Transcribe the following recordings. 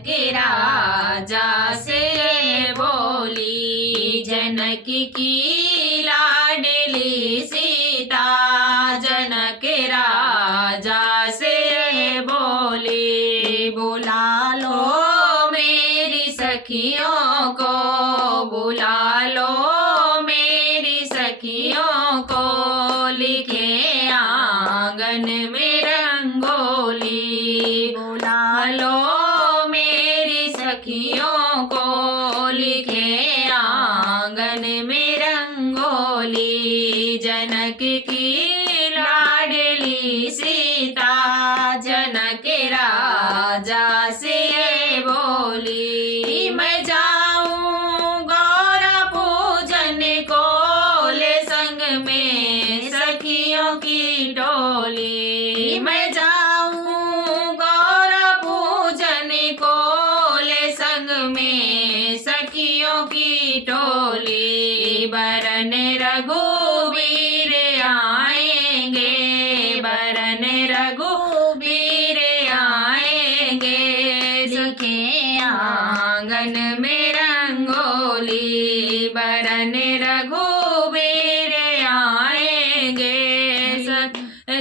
के राजा से बोली। जनक की लाडली सीता जनक राजा से बोली। बुला लो मेरी सखियों को, बुला लो मेरी सखियों को, लिखे आंगन में रंगोली। बुला लो मेरी सखियों को, लिखे आंगन में रंगोली। जनक की लाडली सीता जनक राजा से बोली। मैं जाऊं गौरा पूजन को, ले संग में सखियों की टोली। मैं जाऊं गौरा पूजन को, ले संग में सखियों की टोली। बरन रघुवीर आएंगे, बरन रघुवीर आएंगे, लिखे आंगन में रंगोली। बरन रघुवीर आएंगे,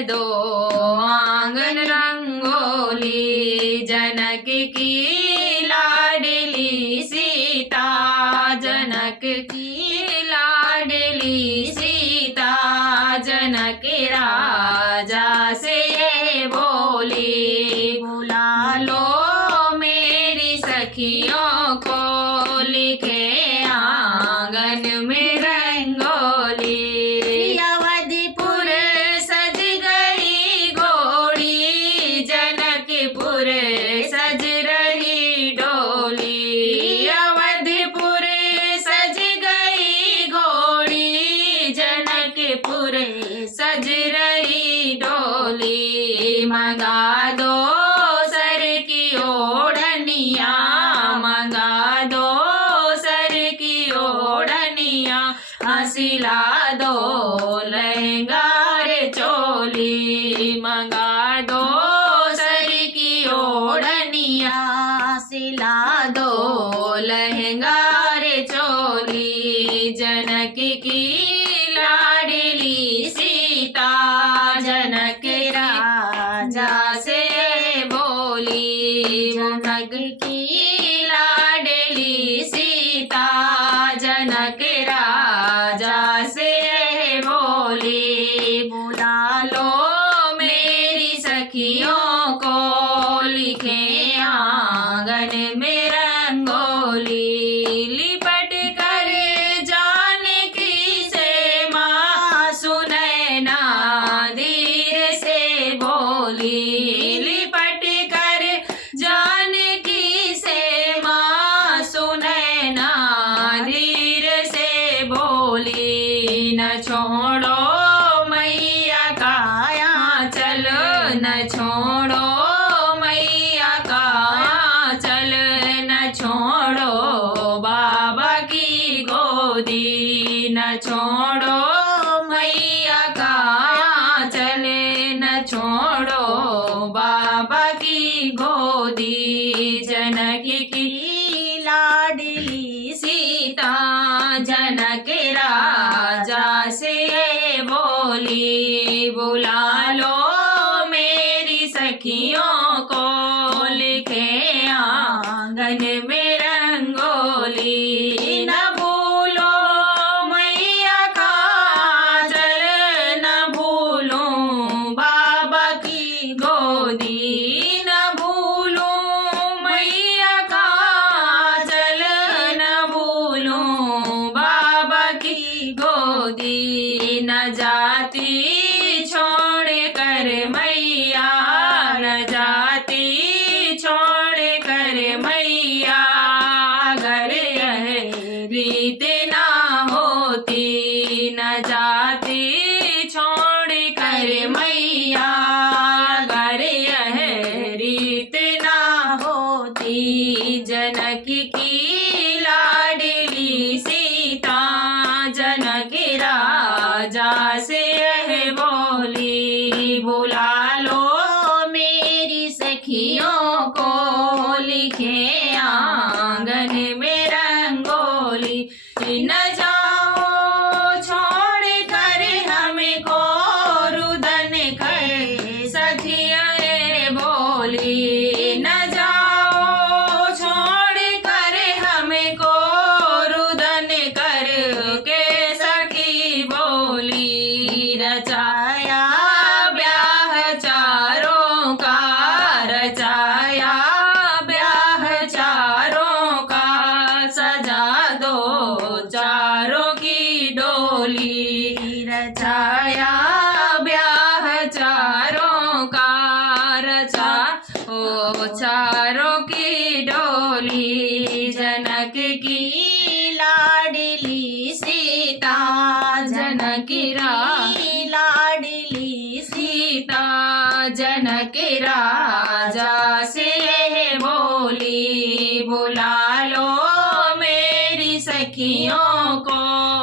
दो आंगन रंगोली। जनक की लाडली सीता जनक की लाडली सीता जनक राजा से बोली। बुला लो मेरी सखियों को, लिखे आंगन में रंगोली। अवधपुर सज गई घोड़ी, जनकपुर सज रही डोली। अवधपुर सज गई घोड़ी, जनकपुर सज रही डोली। मंगा दो सर की ओढ़निया, मंगा दो सर की ओढ़निया, सिला दो लहंगा रे चोली। मंगा दो सर की ओढ़निया, सिला दो लहंगा रे चोली। जनक की लाडली सीता जनक राजा से बोली। जनक की लाडली सीता जनक राजा से बोली। बुला लो मेरी सखियों को, लिखे आंगन में रंगोली। लिपट कर जानकी से माँ सुनैना धीर से बोली। लिपट कर जानकी से माँ सुनैना धीर से बोली। न छोड़ो मैया का आंचल, न छोड़ो मैया का आंचल, न छोड़ो बाबा की गोदी। न छोड़ो मैया का आंचल, न छोड़ो बाबा की गोदी। जनक की लाडली सीता जनक राजा से बोली। बुला लो मेरी सखियों को, लिखे आंगन में रंगोली। न भूलो मैया का आंचल, न भूलो बाबा की गोदी। न भूलो मैया का आंचल, न भूलो बाबा की गोदी। न जाती छोड़ कर मैया, न जाती चारों की डोली जनक की लाडली सीता, जनक की लाडली सीता जनक राजा से बोली बुला लो मेरी सखियों को,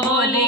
बोले